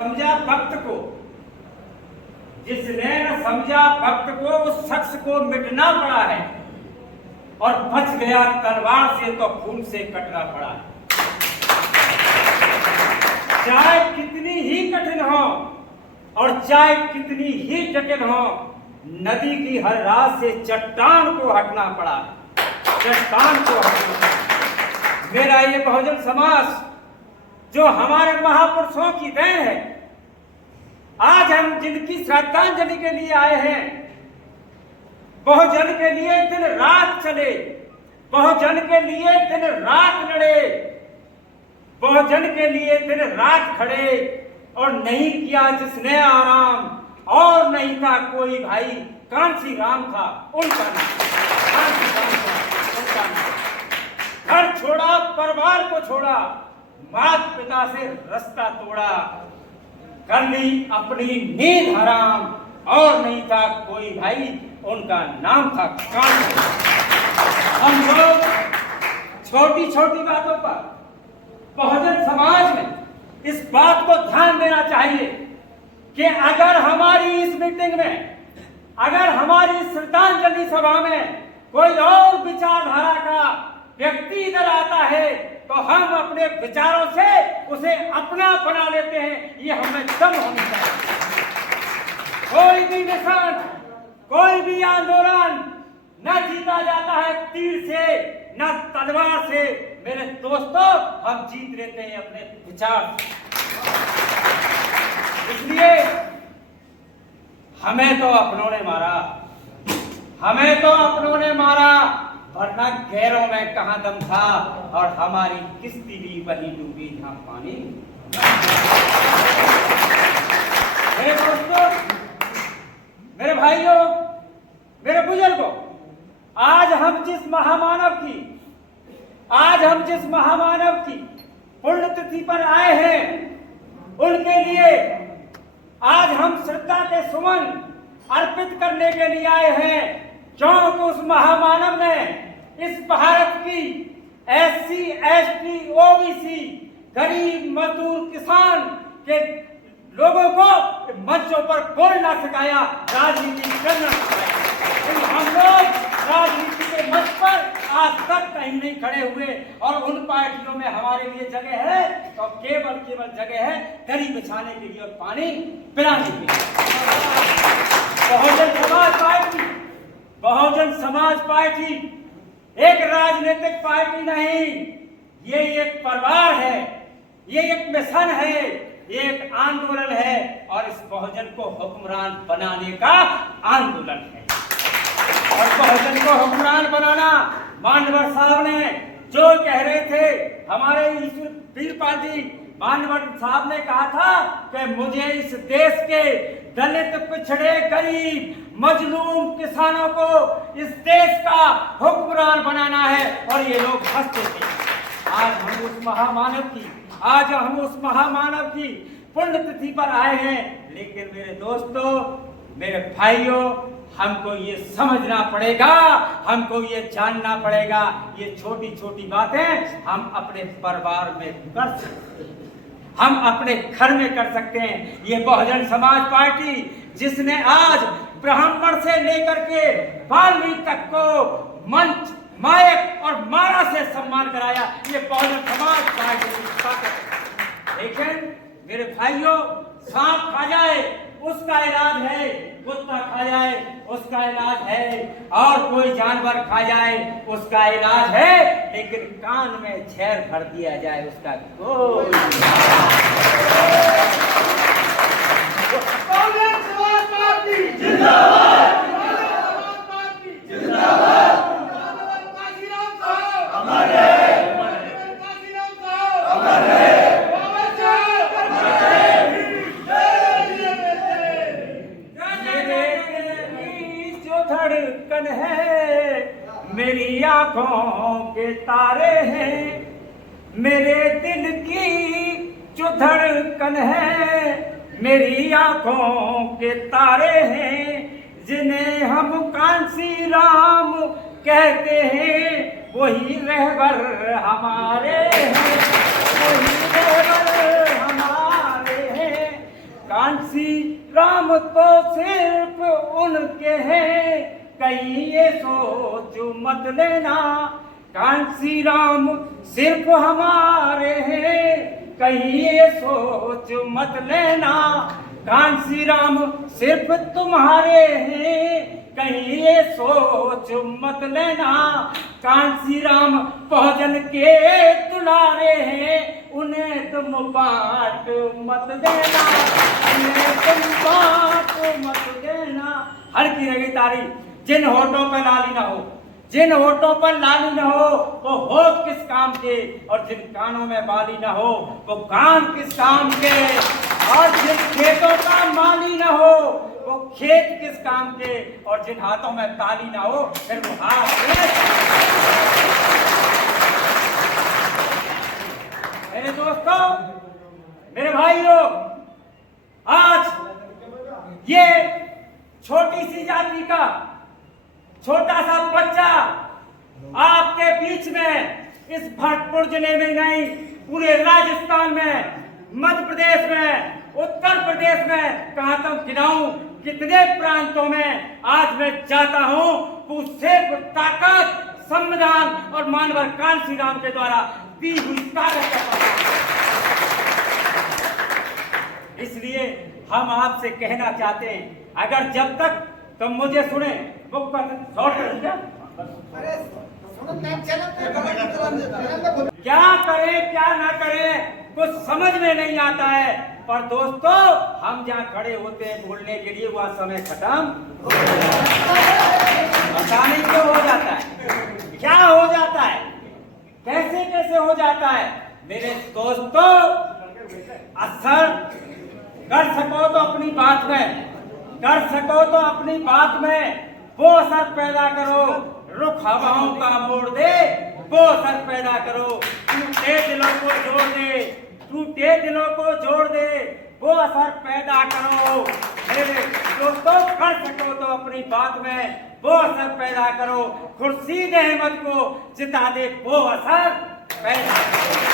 समझा वक्त को, जिसने न समझा वक्त को उस शख्स को मिटना पड़ा है और बच गया तलवार से तो खून से कटना पड़ा है। चाहे कितनी ही कठिन हो और चाहे कितनी ही जटिल हो, नदी की हर रात से चट्टान को हटना पड़ा, चट्टान को हटना पड़ा। मेरा ये बहुजन समाज जो हमारे महापुरुषों की देन है, आज हम जिनकी श्रद्धांजलि के लिए आए हैं, बहुजन के लिए दिन रात चले, बहुजन के लिए दिन रात लड़े, बहुजन के लिए दिन रात खड़े और नहीं किया जिसने आराम, और नहीं था कोई भाई कांसी राम था उनका नाम, कांसी राम था उनका नाम। घर छोड़ा, परिवार को छोड़ा, माता पिता से रास्ता तोड़ा, कर ली अपनी नींद हराम, और नहीं था कोई भाई उनका नाम था कांसी। हम लोग छोटी छोटी बातों पर बहुजन समाज में इस बात को ध्यान देना चाहिए कि अगर हमारी इस मीटिंग में, अगर हमारी श्रद्धांजलि सभा में कोई और विचारधारा का व्यक्ति इधर आता है तो हम अपने विचारों से उसे अपना बना लेते हैं। ये हमें दम होनी चाहिए। कोई भी मिशन, कोई भी आंदोलन न जीता जाता है तीर से, न तलवार से। मेरे दोस्तों, हम जीत लेते हैं अपने विचार से। इसलिए हमें तो अपनों ने मारा, हमें तो अपनों ने मारा, वरना गैरों में कहां दम था, और हमारी किस्ती भी वही डूबी जहां पानी। मेरे दोस्तों, मेरे भाइयों, मेरे बुजुर्गों, आज हम जिस महामानव की पुण्यतिथि पर आए हैं, उनके लिए आज हम श्रद्धा के सुमन अर्पित करने के लिए आए हैं, क्योंकि उस महामानव ने इस भारत की SC, ST, OBC, गरीब, मजदूर, किसान के लोगों को मंचों पर बोलना सिखाया, राजनीति करना सिखाया। हम लोग राजनीति के मंच पर आज तक कहीं नहीं खड़े हुए, और उन पार्टियों में हमारे लिए जगह है तो केवल जगह है दरी बिछाने के लिए और पानी पिलाने के लिए। बहुजन समाज पार्टी एक राजनीतिक पार्टी नहीं, ये एक परिवार है, ये एक मिशन है, ये एक आंदोलन है, और इस बहुजन को हुक्मरान बनाने का आंदोलन है। और बहुजन को हुक्मरान बनाना, मानवर साहब ने जो कह रहे थे, हमारे वीरपाल जी मानवर साहब ने कहा था कि मुझे इस देश के दलित, पिछड़े, गरीब, मजलूम किसानों को इस देश का हुक्मरान बनाना है, और ये लोग हंसते थे। आज हम उस महामानव की पुण्यतिथि पर आए हैं, लेकिन मेरे दोस्तों, मेरे भाइयों, हमको ये समझना पड़ेगा, हमको ये जानना पड़ेगा, ये छोटी छोटी बातें हम अपने परिवार में कर सकते हैं, हम अपने घर में कर सकते हैं। ये बहुजन समाज पार्टी जिसने आज ब्राह्मण से लेकर के वाल्मीकि तक को मंच, मायक और माला से सम्मान कराया, ये बहुजन समाज पार्टी की ताकत है। लेकिन मेरे भाइयों, सांप खा जाए उसका इलाज है, कुत्ता खा जाए उसका इलाज है, और कोई जानवर खा जाए उसका इलाज है, लेकिन कान में झेर भर दिया जाए उसका कोई धड़कन है, मेरी आंखों के तारे हैं, मेरे दिल की जो धड़कन है, मेरी आंखों के तारे हैं, जिन्हें हम कांसी राम कहते हैं, वही रहबर हमारे हैं, वही रहबर हमारे हैं। कांसी राम तो सिर्फ उनके हैं, कहीं ये सोच मत लेना। कांसी राम सिर्फ हमारे हैं, कहीं ये सोच मत लेना। कांसी राम सिर्फ तुम्हारे हैं, कहीं ये सोच मत लेना। कांसी राम बहुजन के दुलारे हैं, उन्हें तुम बांट मत देना, उन्हें तुम बांट मत देना। हर की रगी तारी, जिन होठों पर लाली ना हो, जिन होठों पर लाली न हो, वो होठ किस काम के। और जिन कानों में बाली न हो, वो कान किस काम के। और जिन खेतों का माली न हो, वो खेत किस काम के। और जिन हाथों में ताली न हो, फिर वो हाथ मेरे दोस्तों, मेरे भाइयों, आज ये छोटी सी जाति का छोटा सा बच्चा आपके बीच में, इस भरतपुर जिले में नहीं, पूरे राजस्थान में, मध्य प्रदेश में, उत्तर प्रदेश में, कहां तक गिनाऊं कितने प्रांतों में आज मैं जाता हूं, वो सिर्फ ताकत, संविधान और मानवर कांसी राम के द्वारा दी हुई ताकत का। इसलिए हम आपसे कहना चाहते हैं, अगर जब तक तुम मुझे सुने, क्या करें क्या ना करें कुछ समझ में नहीं आता है। पर दोस्तों, हम जहाँ खड़े होते हैं बोलने के लिए, वह समय खत्म पता नहीं क्यों हो जाता है, क्या हो जाता है, कैसे कैसे हो जाता है। मेरे दोस्तों, असर कर सको तो अपनी बात में, कर सको तो अपनी बात में वो असर पैदा करो। रुख हवाओं का मोड़ दे, वो असर पैदा करो। टूटे दिलों को जोड़ दे, टूटे दिलों को जोड़ दे, वो असर पैदा करो। मेरे दोस्तों, कर सको तो अपनी बात में वो असर पैदा करो। खुर्शीद अहमद को जिता दे, वो असर पैदा करो।